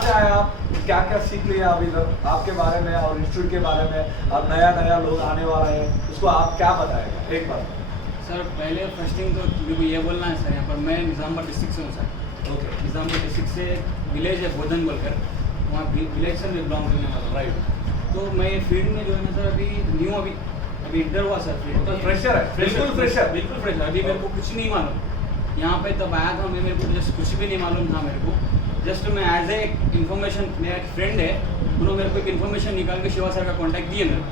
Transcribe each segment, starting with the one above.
से आए आप, क्या क्या सीख लिया अभी तक आपके बारे में और इंस्टीट्यूट के बारे में? अब नया लोग आने वाला है, उसको आप क्या बताएगा एक बार? सर पहले फर्स्ट थिंग तो मेरे को ये बोलना है सर, यहाँ पर मैं निज़ामबाद डिस्ट्रिक्ट से हूँ सर। ओके। निज़ामबाद डिस्ट्रिक्ट से विलेज है बोधन बोलकर, वहाँ विलेज से मैं बिलोंग करने वाला हूँ, राइट। तो मैं फील्ड में जो है ना सर अभी न्यू अभी इंटर हुआ सर फील्ड। तो फ्रेशर है, बिल्कुल फ्रेशर। बिल्कुल फ्रेशर। अभी मेरे को कुछ नहीं मालूम, यहाँ पे तब आया था मैं, मेरे को जस्ट कुछ भी नहीं मालूम था मेरे को। जस्ट मैं एज ए इन्फॉर्मेशन, मेरा एक फ्रेंड है, उन्होंने मेरे को एक इन्फॉर्मेशन निकाल के शिवा सर का कॉन्टैक्ट दिए मेरे को।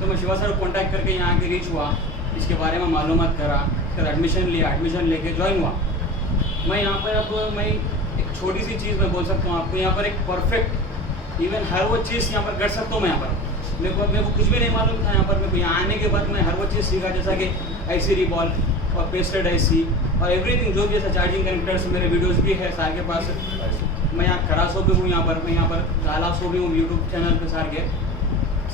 तो मैं शिवा सर को कॉन्टैक्ट करके यहाँ के रीच हुआ, इसके बारे में मालूमात करा, फिर एडमिशन लिया, एडमिशन लेके ज्वाइन हुआ मैं यहाँ पर। अब मैं एक छोटी सी चीज़ मैं बोल सकता हूँ आपको, यहाँ पर एक परफेक्ट इवन हर वो चीज़ यहाँ पर कर सकता हूँ मैं। यहाँ पर मेरे को कुछ भी नहीं मालूम था यहाँ पर। मेरे को यहाँ आने के बाद मैं हर वो चीज़ सीखा, जैसा कि IC रिबॉल और पेस्टेड IC और एवरीथिंग जो भी ऐसा चार्जिंग कनेक्टर्स, मेरे वीडियोस भी है सार के पास। मैं यहाँ करासो भी हूँ, यहाँ पर मैं यहाँ पर गालासो भी हूँ यूट्यूब चैनल पे सार के।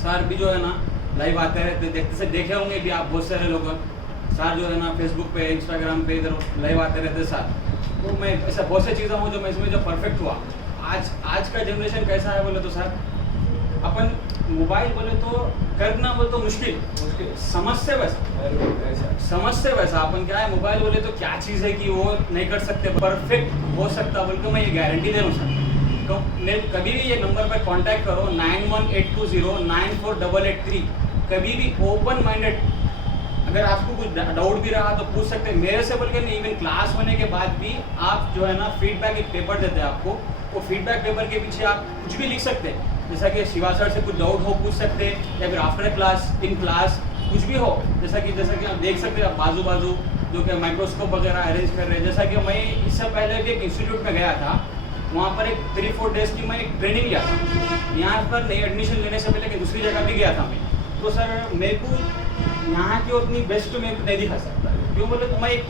सार भी जो है ना लाइव आते रहते, देखे होंगे भी आप बहुत सारे लोग। सार जो है ना फेसबुक पे, इंस्टाग्राम पे इधर लाइव आते रहते सार। तो मैं ऐसा बहुत सी चीज़ें हूँ जो मैं इसमें जो परफेक्ट हुआ। आज का जनरेशन कैसा है बोले तो सर, अपन मोबाइल बोले तो करना बोले तो मुश्किल समझते वैसा अपन क्या है, मोबाइल बोले तो क्या चीज़ है कि वो नहीं कर सकते, परफेक्ट हो सकता बोल के मैं ये गारंटी दे रहा हूँ सर। तो कभी भी ये नंबर पर कांटेक्ट करो 9182094883। कभी भी ओपन माइंडेड, अगर आपको कुछ डाउट भी रहा तो पूछ सकते हैं मेरे से, बोल के नहीं। इवन क्लास होने के बाद भी आप जो है ना फीडबैक एक पेपर देते हैं आपको, वो फीडबैक पेपर के पीछे आप कुछ भी लिख सकते हैं। जैसा कि शिवा सर से कुछ डाउट हो पूछ सकते हैं, या फिर आफ्टर क्लास, इन क्लास कुछ भी हो। जैसा कि आप देख सकते हैं बाजू जो कि माइक्रोस्कोप वगैरह अरेंज कर रहे हैं। जैसा कि मैं इससे पहले भी एक इंस्टीट्यूट में गया था, वहाँ पर एक 3-4 डेज़ की मैं एक ट्रेनिंग लिया था। यहाँ पर नई एडमिशन लेने से पहले दूसरी जगह भी गया था मैं। तो सर मेरे को यहाँ की उतनी बेस्ट मेरे को नहीं दिखा सकता, क्यों बोले तो मैं एक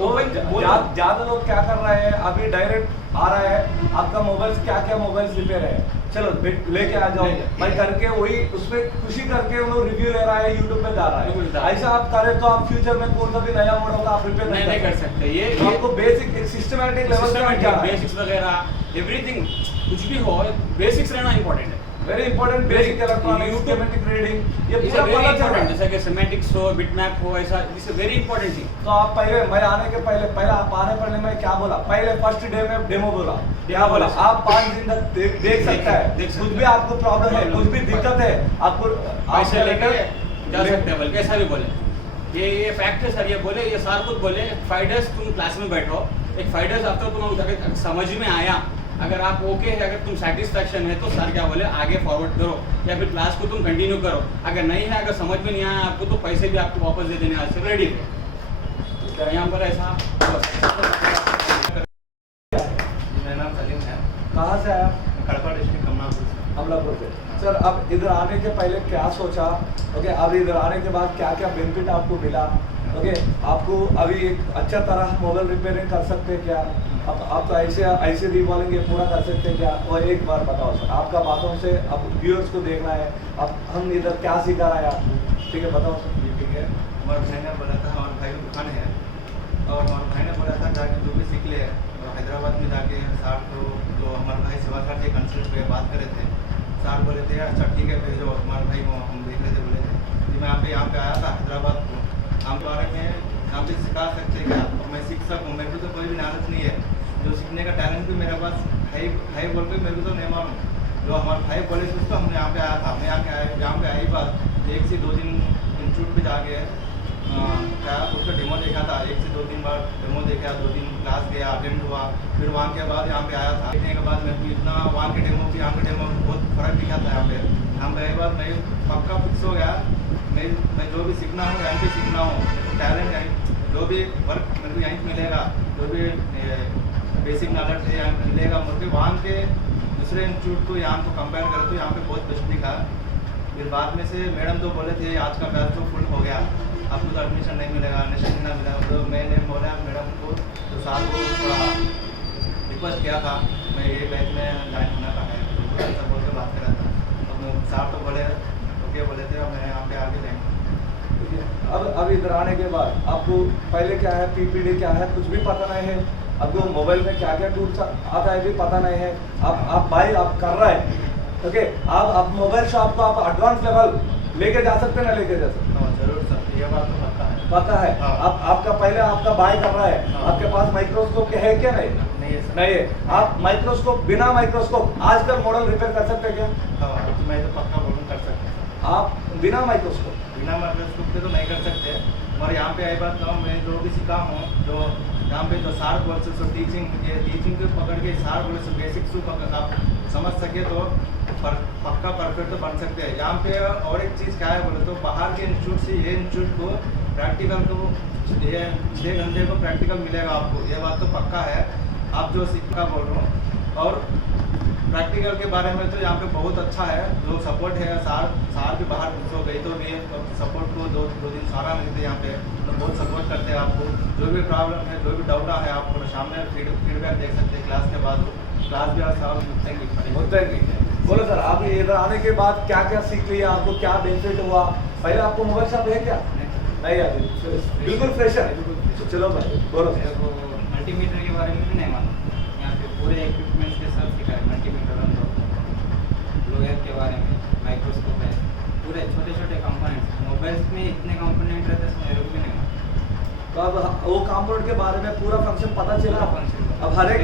ज़्यादा लोग क्या कर रहे हैं, अभी डायरेक्ट आ रहा है आपका मोबाइल, क्या मोबाइल रिपेयर है, चलो लेके आ जाओ भाई करके, वही उसमें खुशी करके उन लोग रिव्यू ले रहा है, यूट्यूब पे डाल रहा है। ऐसा आप करें तो आप फ्यूचर में कौन सा भी नया मॉडल का आप रिपेयर नहीं कर सकते। ये आपको बेसिक सिस्टमेटिक लेवल पे बेसिक्स वगैरह एवरीथिंग कुछ भी हो, बेसिक्स रहना इंपॉर्टेंट है। Very important. Basic electronics, schematic reading, ये पूरा पता चल रहा है। जैसे कि सेमेटिक्स हो, बिटमैप हो, ऐसा this is very important thing. तो आप पहले मैं आने के पहले आप आने पहले मैं क्या बोला, पहले फर्स्ट डे में डेमो बोला, क्या बोला, आप 5 दिन तक देख सकता है, कुछ भी आपको प्रॉब्लम है, कुछ भी दिक्कत है आपको पैसे लेकर जा सकते हैं, बल्कि ऐसा भी बोले ये फैक्ट है सर। ये बोले, ये सार कुछ बोले 5 डेज तुम क्लास में बैठो, एक 5 डेज आफ्टर तुम्हें समझ में आया, अगर आप ओके है, अगर तुम सेटिस्फैक्शन है तो सर क्या बोले आगे फॉरवर्ड करो, या फिर क्लास को तुम कंटिन्यू करो। अगर नहीं है, अगर समझ में नहीं आया आपको, तो पैसे भी आपको वापस दे देने आज से रेडी है। तो यहाँ पर ऐसा। मेरा नाम सलीम है। कहाँ से आया? कड़पा डिस्ट्रिक्ट कमलापुर से। सर अब इधर आने के पहले क्या सोचा, ओके, अब इधर आने के बाद क्या क्या बेनिफिट आपको मिला, ओके, आपको अभी एक अच्छा तरह मोबाइल रिपेयरिंग कर सकते हैं क्या, अब आप तो ऐसे रिवॉल्विंग ये पूरा कर सकते हैं क्या? और एक बार बताओ सर, आपका बातों से अब व्यूअर्स को देखना है, अब हम इधर क्या सिखा रहा है आपको, ठीक है बताओ सर। ठीक है। हमारे भाई ने बोला था, हमारे भाई की दुकान है, और हमारे भाई ने बोला था जाके जो भी सीख ले, और हैदराबाद में जाके सार को जो हमारे भाई शिवा सर से कंसल्ट पे बात करे थे, सार बोले थे अच्छा ठीक है भेजो हमारे भाई को, हम देख रहे थे, बोले थे कि मैं यहाँ पे आया था हैदराबाद को, हम बारे में यहाँ पे सिखा सकते क्या, मैं सीख सकूँ, मेरे को तो कोई भी नॉलेज नहीं है, जो सीखने का टैलेंट भी मेरे पास है बोल के मेरे को तो नहीं मालूम, जो हमारे भाई बोले थे उसको हम यहाँ पे आया था, मैं यहाँ पे आई बात 1 से 2 दिन इंस्टीट्यूट पे जाके क्या उसका डेमो देखा था, 1 से 2 दिन बाद डेमो देखा, 2 दिन क्लास गया, अटेंड हुआ, फिर वहाँ के बाद यहाँ पे आया था। देखने के बाद मेरे को इतना वहाँ के डेमो की यहाँ के डेमो बहुत फ़र्क दिखा था। यहाँ पे बाद मैं पक्का फिक्स हो गया, मैं जो भी सीखना हूँ यहाँ पे सीखना हूँ, टैलेंट है, जो भी वर्क मेरे को यहीं मिलेगा, जो भी बेसिक नॉलेज है यहाँ मिलेगा मुझे, वहाँ के दूसरे इंस्टीट्यूट को यहाँ को कंपेयर करें तो यहाँ पे बहुत बेस्ट दिखा। फिर बाद में से मैडम तो बोले थे आज का बैच तो फुल हो गया, आपको तो एडमिशन नहीं मिलेगा, नेशन नहीं मिलेगा, तो मैंने बोला मैडम को, तो सार को थोड़ा रिक्वेस्ट किया था मैं ये बैच में ज्वाइन होना का है, तो ऐसा बोल के बात करा था, तो सार तो बोले ओके बोले थे, और मैं यहाँ पे आगे जाएंगे। अब इधर आने के बाद आपको पहले क्या है, PPD क्या है, कुछ भी पता नहीं है, आपको मोबाइल में क्या क्या टूल्स आता है भी पता नहीं है, आप भाई आप कर रहे हैं, ओके आप मोबाइल शॉप को आप एडवांस लेवल लेके जा सकते ना, लेके जा सकते हाँ जरूर सर, ये बात तो पता है। हाँ। आपका पहले आपका भाई कर रहा है, हाँ। आपके पास माइक्रोस्कोप है क्या? नहीं नहीं है सर। नहीं है। आप माइक्रोस्कोप बिना माइक्रोस्कोप आजकल मॉडल रिपेयर कर सकते हैं क्या? हाँ तो मैं तो पक्का बोलूँ कर सकते हैं। आप बिना माइक्रोस्कोप बिना माइक्रोस्कोप के तो नहीं कर सकते, और यहाँ पे आई बात कहूँ, मैं जो भी सीखा हूँ, जो यहाँ पे जो सार बोल से टीचिंग को पकड़ के सार बोले से बेसिक्स को आप समझ सके तो पक्का परफेक्ट तो बन सकते हैं। यहाँ पे और एक चीज़ क्या है बोले तो बाहर के इंस्टीट्यूट से ये इंस्टीट्यूट को प्रैक्टिकल को ये 6 घंटे को प्रैक्टिकल मिलेगा आपको, ये बात तो पक्का है। आप जो सीखा बोल रहा हूँ, और प्रैक्टिकल के बारे में तो यहाँ पे बहुत अच्छा है, जो सपोर्ट है सार भी बाहर तो गई तो भी सपोर्ट को दो दिन सारा मिलते हैं यहाँ पे, तो बहुत सपोर्ट करते हैं आपको। जो भी प्रॉब्लम है, जो भी डाउट है, आप सामने फीडबैक देख सकते हैं क्लास के बाद, क्लास भी आप सॉल्व होता है कि बोलो सर, आप इधर आने के बाद क्या क्या सीख लिया, आपको क्या बेनिफिट हुआ? पहले आपको मोबाइल शॉप है क्या? नहीं अभी बिल्कुल फ्रेशर है। चलो भाई बोलो। मल्टीमीटर के बारे में भी नहीं मालूम, यहाँ पे पूरे इक्विपमेंट्स के साथ सिखाया, मल्टीमीटर लोयर के बारे में, माइक्रोस्कोप है, पूरे छोटे छोटे कंपोनेंट्स। मोबाइल्स में इतने कंपोनेंट रहते हैं मेरे को भी नहीं मालूम। तो अब वो कंपोनेंट के बारे में पूरा फंक्शन पता चला। फंक्शन अब हर एक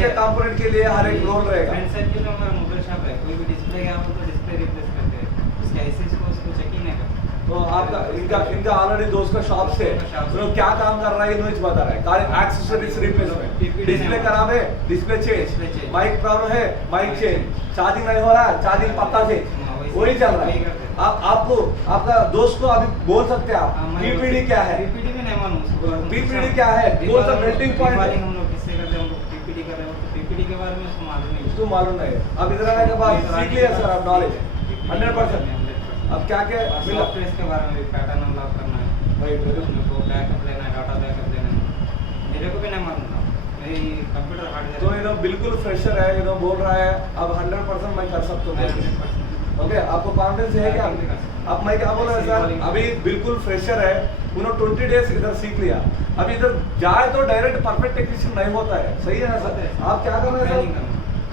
के कंपोनेंट के लिए हर एक रोल रहेगा। फ्रंट साइड के जो हमारा मोबाइल शॉप है, कोई भी डिस्प्ले गया हो तो डिस्प्ले रिप्लेस करते हैं, उसके आईसीस को उसको चेक ही नहीं करते। तो आपका इनका ऑलरेडी दोस्त का शॉप से तो क्या काम कर रहा है ये बता रहा है, कार एक्सेसरीज रिप्लेसमेंट, डिस्प्ले खराब है डिस्प्ले चेंज, माइक प्रॉब्लम है माइक चेंज, चार्जिंग नहीं हो रहा है चार्जिंग पत्ता चेंज, वही चल रहा है। आपको आपका दोस्त को अभी बोल सकते हैं आप पीपीडी क्या है? पीपीडी भी नहीं मालूम उसको। पीपीडी क्या है? कौन सा मेल्टिंग पॉइंट है? हम लोग किससे करते हैं, हम लोग पीपीडी कर रहे हो तो पीपीडी के बारे में उसको मालूम नहीं। उसको मालूम नहीं है। अब इधर आने के बाद सीख लिया सर आप नॉलेज 100%। अब क्या क्या मिला? सॉफ्टवेयर के बारे में भी पैटर्न अनलॉक करना है, भाई अपने को बैकअप लेना है, डाटा बैकअप लेना है, मेरे को भी नहीं मालूम था। मेरी कंप्यूटर हार्डवेयर तो ये बिल्कुल फ्रेशर है, ये बोल रहा है अब 100% मैं कर सकता हूँ। ओके आपको कॉन्फिडेंस है क्या? अब मैं क्या बोल रहा हूँ सर, अभी बिल्कुल फ्रेशर है, उन्होंने 20 डेज इधर सीख लिया, अभी इधर जाए तो डायरेक्ट परफेक्ट टेक्नीशियन नहीं होता है, सही है ना सर? आप क्या करना है सर?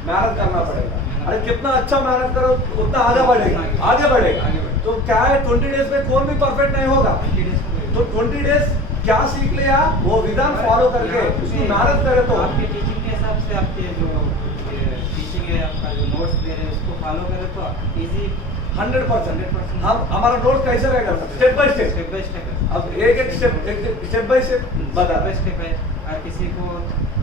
मेहनत करना पड़ेगा। अरे कितना अच्छा मेहनत करो उतना आगे बढ़ेगा, आगे बढ़ेगा। तो क्या है 20 डेज में कौन भी परफेक्ट नहीं होगा, तो 20 डेज क्या सीख लिया वो विधान फॉलो करके उसकी मेहनत करे तो आपके टीचिंग के हिसाब से आपके जो टीचिंग है, आपका जो नोट्स दे रहे हैं उसको फॉलो करें तो इजी 100%। हम हमारा नोट कैसे रहेगा step by step? Step by step. अब एक स्टेप बाय स्टेप बता रहे स्टेप है। और किसी को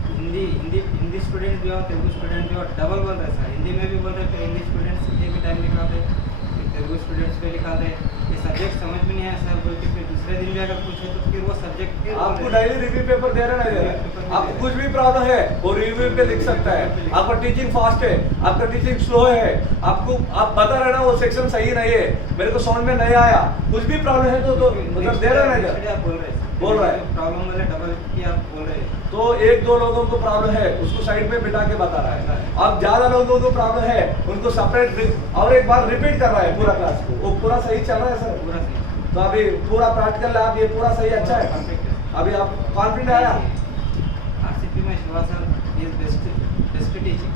हिंदी स्टूडेंट भी हो, तेलुगु स्टूडेंट भी हो, डबल बोल रहे सर, हिंदी में भी बोल रहे, फिर इंग्लिश स्टूडेंट्स के भी टाइम निकालते, फिर तेलुगु स्टूडेंट्स पे निकालते। ये सब्जेक्ट समझ में नहीं आया सर बोल के फिर दूसरे दिन भी अगर पूछे तो फिर वो सब्जेक्ट आपको डेली रिव्यू पेपर दे रहे नहीं दे रहे, आपको कुछ भी प्रॉब्लम है वो रिव्यू पे लिख सकता है। आपका टीचिंग फास्ट है, आपका टीचिंग स्लो है, आपको आप बता रहे ना वो सेक्शन सही नहीं है, मेरे को समझ में नहीं आया, कुछ भी प्रॉब्लम है तो मतलब दे रहे नहीं आप बोल रहा है प्रॉब्लम वाले डबल की आप बोल रहे हैं तो 1-2 लोगों को प्रॉब्लम है उसको साइड पे बिठा के बता रहा है। अब ज्यादा लोगों को प्रॉब्लम है उनको सेपरेट और एक बार रिपीट कर रहा है पूरा क्लास को, वो पूरा सही चल रहा है सर? पूरा सही। तो अभी पूरा प्रैक्टिकल लैब ये पूरा सही अच्छा है, परफेक्ट है। अभी आप कॉन्फिडेंट आया? RCP में Shiva sir is best teaching.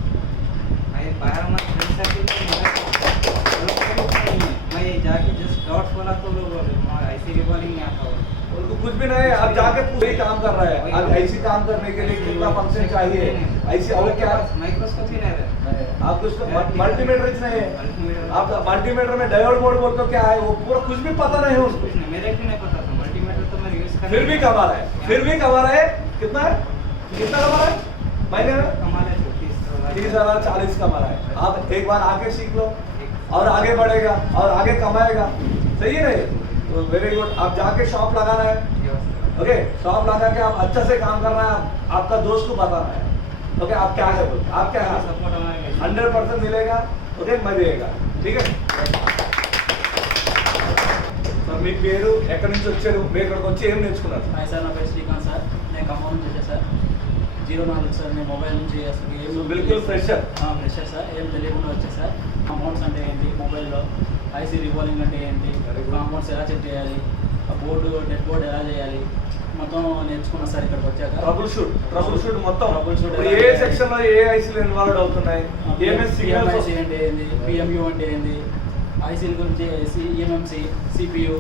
आई बाहर मत फ्रेंड सर्किल में मैं जाके जस्ट डॉट्स बोला तो लोग ऐसी रिकॉर्डिंग में आता हो उनको कुछ भी नहीं है, अब जाके वही काम कर रहा है। अब ऐसी काम करने के लिए कितना फंक्शन चाहिए ऐसी और क्या माइक्रोस्कोप ही नहीं रहता। आपको उसको मल्टीमीटर नहीं है, मल्टीमीटर आप मल्टीमीटर में डायोड मोड बोल तो क्या है वो पूरा कुछ भी पता नहीं है उसको, कुछ नहीं, मेरे को नहीं पता था मल्टीमीटर तो मैं यूज कर फिर भी कमा रहा है, फिर भी कमा रहा है। कितना है, कितना कमा रहा है महीने में? कमा रहे 30,000 40 कमा रहा है। आप एक बार आके सीख लो और आगे बढ़ेगा और आगे कमाएगा, सही है नहीं? तो वेरी गुड। आप जाके शॉप लगाना है, ओके शॉप लगा के आप अच्छा से काम करना है, आपका दोस्त को बताना है, ओके आप क्या है बोलते, आप क्या है सपोर्ट हमारे 100% मिलेगा, ओके मजेगा, ठीक है? సార్ మీ పేరు ఎక్కడి నుంచి వచ్చారు, మీరు ఇక్కడికి వచ్చి ఏం నేర్చుకున్నారు? హాయ్ సార్, నా పేరు శ్రీకాంత్ సార్, నేను ఖమ్మం నుంచి వచ్చాను సార్. 04 సార్, నేను మొబైల్ నుంచి అసలు ఏం బిల్కుల్ ఫ్రెషర్ ఫ్రెషర్ సార్, ఏం తెలియకుండా వచ్చా సార్. కాంపౌండ్స్ అంటే ఏంటి, మొబైల్లో ఐసీ రివాల్వింగ్ అంటే ఏంటి, కాంపౌండ్స్ ఎలా చెక్ చేయాలి, ఆ బోర్డు డెడ్ బోర్డు ఎలా చేయాలి, మొత్తం నేర్చుకున్నా సార్ ఇక్కడికి వచ్చాక. ట్రబుల్ షూట్ మొత్తం. Trouble shoot ఇప్పుడు ఏ సెక్షన్ లో ఏ ఐసీలు ఇన్వాల్వ్ అవుతున్నాయి, ఏమేమి సిగ్నల్స్ PMIC అంటే ఏంది, PMU అంటే ఏంది, ఐసీల గురించి EMMC, CPU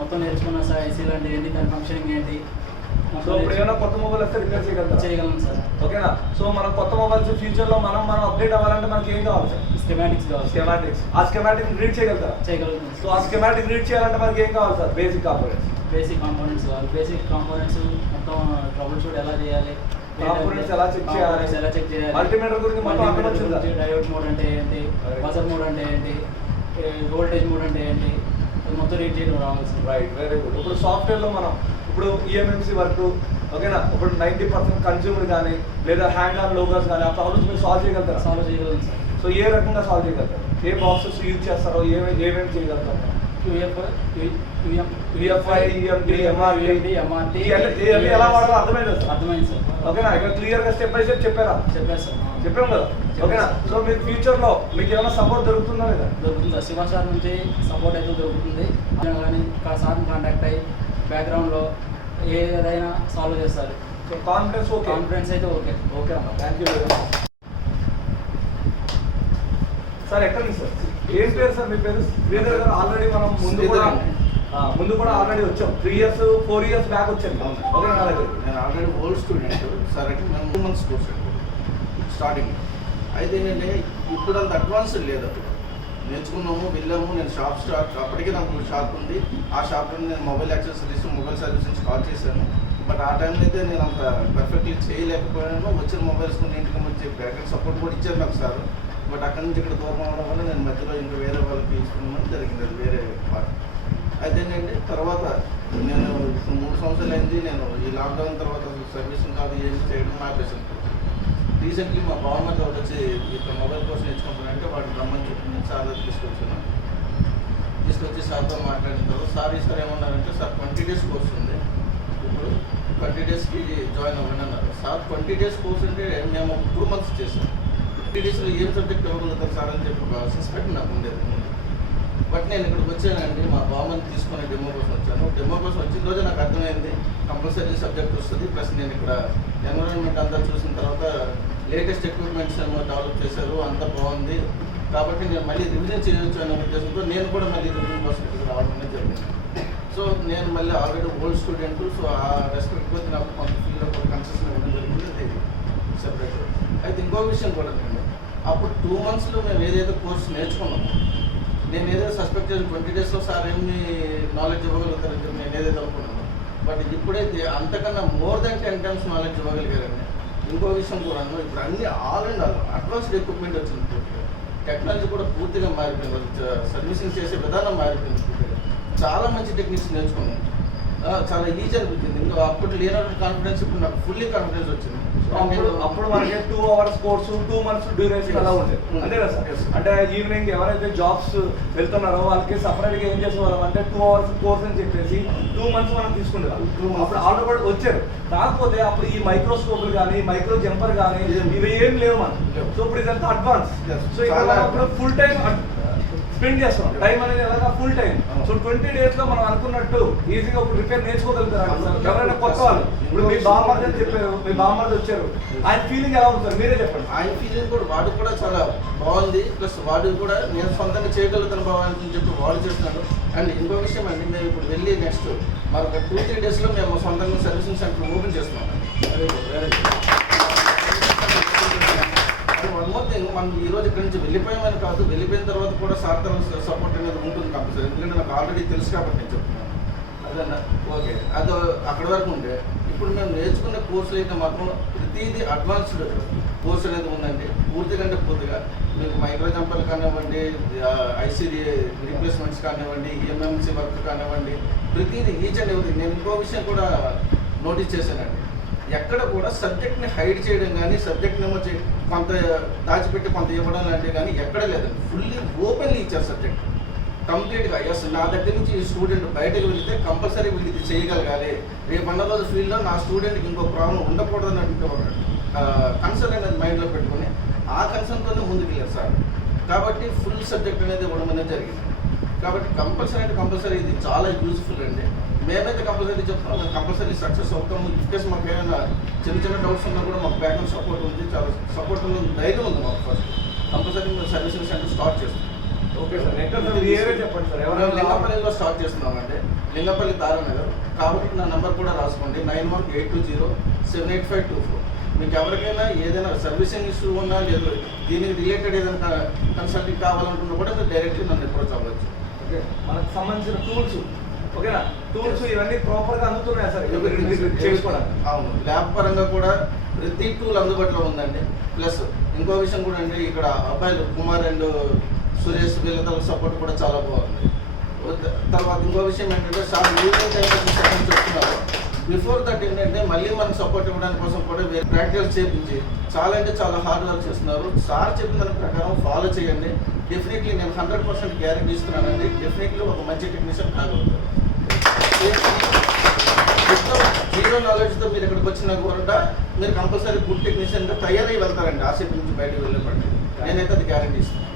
మొత్తం నేర్చుకున్నా సార్. ఐసీలు అంటే ఏంటి, దాని ఫంక్షనింగ్ ఏంటి సో ఇప్పుడు ఏమైనా కొత్త మొబైల్ వస్తే రిపేర్ చేయగలను సార్. ఓకేనా. సో మన కొత్త మొబైల్స్ ఫ్యూచర్ లో మనం అప్డేట్ అవ్వాలంటే మనకి ఏం కావాలి సార్? స్కెమాటిక్స్ కావాలి. స్కెమాటిక్స్. ఆ స్కెమాటిక్ రీడ్ చేయగలుగుతారా? చేయగలుగుతాం. సో ఆ స్కెమాటిక్ రీడ్ చేయాలంటే మనకి ఏం కావాలి సార్? బేసిక్ కాంపోనెంట్స్ కావాలి. బేసిక్ కాంపోనెంట్స్ మొత్తం ట్రబుల్ షూట్ ఎలా చేయాలి, కాంపోనెంట్స్ ఎలా చెక్ చేయాలి, మల్టీమీటర్ గురించి మొత్తం అర్థం వచ్చిందా? డయోడ్ మోడ్ అంటే ఏంటి, బజర్ మోడ్ అంటే ఏంటి, వోల్టేజ్ మోడ్ అంటే ఏంటి, ఇది మొత్తం రీడ్ చేయడం రావాలి సార్. Right, very good. ఇప్పుడు సాఫ్ట్వేర్లో మనం ఇప్పుడు EMMC వర్క్ ఓకేనా, ఇప్పుడు 90% కన్జ్యూమర్ కానీ లేదా హ్యాండ్ ఆన్ లోగోస్ కానీ ఆ ప్రాబ్లమ్స్ మీరు సాల్వ్ చేయగలుగుతారా? సాల్వ్ చేయగలం సార్. సో ఏ రకంగా సాల్వ్ చేయగలుగుతారు? ఏ బాక్సెస్ యూజ్ చేస్తారో, ఏమేమి చేయగలుగుతారు? UFI, EMD, MRT ఇవన్నీ ఎలా వాడాలో అర్థమైంది సార్? అర్థమైంది సార్. ఓకేనా. ఇక్కడ క్లియర్గా స్టెప్ బై స్టెప్ చెప్పారా? చెప్పారు సార్. చెప్పాం కదా. ఓకేనా. సో మీకు ఫ్యూచర్లో మీకు ఏమైనా సపోర్ట్ దొరుకుతుందా లేదా? దొరుకుతుంది సార్. శివ సార్ నుంచి సపోర్ట్ అయితే దొరుకుతుంది. కానీ సార్ని కాంటాక్ట్ అయ్యి బ్యాక్గ్రౌండ్లో ఏదైనా సాల్వ్ చేస్తారు. So confidence okay. కాన్ఫిడెన్స్ అయితే ఓకే. ఓకే అమ్మా, thank you very much. Sir ఎక్కడ నుంచి సార్? ఏం పేరు సార్ మీ పేరు? శ్రీధర్ గారు. ఆల్రెడీ మనం ముందు కూడా ఆల్రెడీ వచ్చాం. 3 years 4 years బ్యాక్ వచ్చాం. ఓకే నా దగ్గర నేను ఆల్రెడీ ఓల్డ్ స్టూడెంట్ సార్. అంటే మేము 2 months కోర్స్ స్టార్టింగ్. అయితే ఏంటంటే ఇప్పుడు అంత అడ్వాన్స్డ్ లేదు. అప్పుడు నేర్చుకున్నాము, వెళ్ళాము. నేను అప్పటికే నాకు షాప్ ఉంది. ఆ షాప్లో నేను mobile accessories, mobile service start చేశాను. బట్ ఆ టైంలో అయితే నేను అంత పర్ఫెక్ట్లీ చేయలేకపోయాను. వచ్చిన మొబైల్స్ కొన్ని ఇంటికి వచ్చి బ్యాకెట్ సపోర్ట్ కూడా ఇచ్చారు నాకు సార్. బట్ అక్కడి నుంచి ఇక్కడ దూరం అవ్వడం వల్ల నేను మధ్యలో ఇంకా వేరే వాళ్ళకి ఇస్తున్నామని జరిగింది. అది వేరే పార్ట్. అయితే ఏంటంటే తర్వాత నేను 3 సంవత్సరాలు అయింది. నేను ఈ లాక్డౌన్ తర్వాత సర్వీసింగ్ కాదు ఏం చేయడం ఆపేసాను. రీసెంట్లీ మా బావమర్ది ఒకటి వచ్చి ఇక్కడ మొబైల్ కోర్స్ నేర్చుకుంటానంటే వాడు రమ్మని చెప్పి నేను సార్ దగ్గర తీసుకొచ్చి సార్తో మాట్లాడిన తర్వాత సార్ ఏమన్నారంటే సార్ 20 days కోర్స్ ఉంది, ఇప్పుడు 20 daysకి జాయిన్ అవ్వండి అన్నారు. సార్ 20 days కోర్స్ అంటే మేము 2 months చేసాం. 20 daysలో ఏం సబ్జెక్ట్ ఇవ్వగలుగుతారు సార్ అని చెప్పి ఒక సస్పెక్ట్ నాకు ఉండేది. బట్ నేను ఇక్కడికి వచ్చానండి, మా బావమని తీసుకుని డెమో కోసం వచ్చాను. డెమో కోసం వచ్చిన రోజు నాకు అర్థమైంది కంపల్సరీ సబ్జెక్ట్ వస్తుంది. ప్లస్ నేను ఇక్కడ ఎన్విరాన్మెంట్ అంతా చూసిన తర్వాత లేటెస్ట్ ఎక్విప్మెంట్స్ ఏమో డెవలప్ చేశారు, అంతా బాగుంది. కాబట్టి నేను మళ్ళీ రివిజన్ చేయొచ్చు అనే ఉద్దేశంతో నేను కూడా మళ్ళీ రివిజన్ కోసం ఇక్కడ రావడం జరిగింది. సో నేను మళ్ళీ ఆల్రెడీ ఓల్డ్ స్టూడెంట్. సో ఆ రెస్పెక్ట్ కొద్ది నాకు కొంత ఫీల్డ్లో కూడా కన్సెషన్ ఇవ్వడం జరిగింది. అది సెపరేట్. అయితే ఇంకో విషయం కూడా నేను అప్పుడు 2 monthsలో మేము ఏదైతే కోర్స్ నేర్చుకున్నామో నేను ఏదైతే సస్పెక్ట్ చేసి 20 daysలో సార్ ఏమి నాలెడ్జ్ ఇవ్వగలుగుతారని చెప్పి నేను ఏదైతే అనుకున్నాను. బట్ ఇప్పుడైతే అంతకన్నా more than 10 times నాలెడ్జ్ ఇవ్వగలిగారండి. ఇంకో విషయం కూడా ఇప్పుడు అన్ని all and all advanced equipment వచ్చింది. పూర్తిగా టెక్నాలజీ కూడా పూర్తిగా మారిపోయింది. సర్వీసింగ్ చేసే విధానం మారిపోయింది. పూర్తిగా చాలా మంచి టెక్నిక్స్ నేర్చుకున్నాను. చాలా ఈజీ అనిపించింది. ఇంకా అప్పుడు లేనటువంటి కాన్ఫిడెన్స్ ఇప్పుడు నాకు ఫుల్లీ కాన్ఫిడెన్స్ వచ్చింది. అప్పుడు మనకి 2 hours కోర్సు 2 months డ్యూరేషన్ అలా ఉండేది. అంతే కదా సార్? అంటే ఈవినింగ్ ఎవరైతే జాబ్స్ వెళ్తున్నారో వాళ్ళకి సపరేట్గా ఏం చేసేవాళ్ళం అంటే 2 hours కోర్స్ అని చెప్పేసి 2 months మనం తీసుకునేవాళ్ళం. అప్పుడు ఆల్రెడీ వచ్చారు. కాకపోతే అప్పుడు ఈ మైక్రోస్కోప్లు కానీ మైక్రో జంపర్ కానీ ఇవి ఏం లేవు మనం. సో ఇప్పుడు ఇదంతా అడ్వాన్స్. సో ఇప్పుడు ఫుల్ టైం స్పెండ్ చేస్తాం. టైం అనేది ఎలాగా ఫుల్ టైం. సో 20 daysలో మనం అనుకున్నట్టు ఈజీగా ఇప్పుడు రిపేర్ నేర్చుకోగలుగుతారు ఎవరైనా కొత్త వాళ్ళు. ఇప్పుడు మీ బామ్మర్ది అని చెప్పారు, మీ బామ్మర్ది వచ్చారు, ఆయన ఫీలింగ్ ఎలా ఉంటుంది మీరే చెప్పండి. ఆయన ఫీలింగ్ కూడా వాడు కూడా చాలా బాగుంది. ప్లస్ వాడు కూడా నేను సొంతంగా చేయగలుగుతాను బాగుంది అని చెప్పి వాడు చేస్తున్నాడు. అండ్ ఇంకో విషయం అండి, మేము ఇప్పుడు వెళ్ళి నెక్స్ట్ మరొక 2-3 daysలో మేము సొంతంగా సర్వీసింగ్ సెంటర్ ఓపెన్ చేస్తున్నాం. వన్ మోర్ థింగ్, మనం ఈ రోజు ఇక్కడి నుంచి వెళ్ళిపోయామని కాదు, వెళ్ళిపోయిన తర్వాత కూడా సార్ తర్వాత సపోర్ట్ అనేది ఉంటుంది కంపల్సరీ. ఎందుకంటే నాకు ఆల్రెడీ తెలుసు కాబట్టి నేను చెప్తున్నాను. అదేనా ఓకే, అది అక్కడి వరకు ఉంటే ఇప్పుడు మేము నేర్చుకునే కోర్సులు అయితే మాత్రం ప్రతిదీ అడ్వాన్స్డ్ కోర్స్ అనేది ఉందండి. పూర్తిగా మీకు మైక్రో జంపర్లు కానివ్వండి, ఐసీడీ రీప్లేస్మెంట్స్ కానివ్వండి, EMMC వర్క్ కానివ్వండి, ప్రతిదీ ఈచ్ అండ్ ఎవ్రీథింగ్. నేను ఇంకో విషయం కూడా నోటీస్ చేశానండి, ఎక్కడ కూడా సబ్జెక్ట్ని హైడ్ చేయడం కానీ సబ్జెక్ట్ని ఏమో కొంత దాచిపెట్టి కొంత ఇవ్వడం లాంటివి కానీ ఎక్కడ లేదండి. ఫుల్లీ ఓపెన్లీ ఇచ్చారు సబ్జెక్ట్ కంప్లీట్గా. ఎస్, నా దగ్గర నుంచి ఈ స్టూడెంట్ బయటకు వెళితే కంపల్సరీ వీళ్ళు ఇది చేయగలగాలి, రేపు అన్న రోజు ఫీల్డ్లో నా స్టూడెంట్కి ఇంకో ప్రాబ్లం ఉండకూడదు అన్నట్టు కన్సర్న్ అనేది మైండ్లో పెట్టుకుని ఆ కన్సర్న్తోనే ముందుకు వెళ్ళారు సార్. కాబట్టి ఫుల్ సబ్జెక్ట్ అనేది ఇవ్వడం అనేది జరిగింది. కాబట్టి కంపల్సరీ ఇది చాలా యూజ్ఫుల్ అండి. మేమైతే కంపల్సరీ చెప్తాం, మేము కంపల్సరీ సక్సెస్ అవుతాము. ఇన్కేస్ మాకు ఏమైనా చిన్న చిన్న డౌట్స్ ఉన్నా కూడా మాకు బ్యాక్గ్రౌండ్ సపోర్ట్ ఉంది, చాలా సపోర్ట్ ఉంది, ధైర్యం ఉంది మాకు. ఫస్ట్ కంపల్సరీ మేము సర్వీసింగ్ సెంటర్ స్టార్ట్ చేస్తాం. ఓకే సార్, ఎక్కడ సార్ ఈ ఏరియా చెప్పండి సార్. మేము ఎవరైనా లింగపల్లిలో స్టార్ట్ చేస్తున్నామండి, లింగపల్లి తారానగర్. కాబట్టి నా నెంబర్ కూడా రాసుకోండి, 9182078524. మీకు ఎవరికైనా ఏదైనా సర్వీసింగ్ ఇష్యూ ఉన్నా లేదు దీనికి రిలేటెడ్ ఏదైనా కన్సల్టింగ్ కావాలనుకున్నా కూడా మీరు డైరెక్ట్లీ నన్ను అప్రోచ్ అవ్వచ్చు. ఓకే, మనకు సంబంధించిన టూల్స్ ఓకేనా, టూల్స్ ఇవన్నీ ప్రాపర్గా అందుతున్నాయా సార్ చేసుకోవడానికి? అవును, ల్యాబ్ పరంగా కూడా ప్రతి టూల్ అందుబాటులో ఉందండి. ప్లస్ ఇంకో విషయం కూడా అండి, ఇక్కడ అబ్బాయిలు కుమార్ అండ్ సురేష్ వీళ్ళ సపోర్ట్ కూడా చాలా బాగుంది. తర్వాత ఇంకో విషయం ఏంటంటే సార్ ఈవినింగ్ టైంలో సెకండ్ చెప్తున్నారు. బిఫోర్ దట్ ఏంటంటే మళ్ళీ మనకు సపోర్ట్ ఇవ్వడానికి కోసం కూడా వేరే ప్రాక్టికల్స్ చేయించి చాలా అంటే చాలా హార్డ్ వర్క్ చేస్తున్నారు. సార్ చెప్పిన దాని ప్రకారం ఫాలో చేయండి. డెఫినెట్లీ నేను 100% గ్యారెంటీ ఇస్తున్నానండి. డెఫినెట్లీ ఒక మంచి టెక్నీషియన్ కాగలుగుతారు. జీరో నాలెడ్జ్తో మీరు ఇక్కడికి వచ్చినా కూడా మీరు కంపల్సరీ గుడ్ టెక్నీషియన్గా తయారై వెళ్తారండి. ఆసక్తి నుంచి బయటకు వెళ్ళేప్పటికీ నేనైతే అది గ్యారెంటీ ఇస్తున్నాను.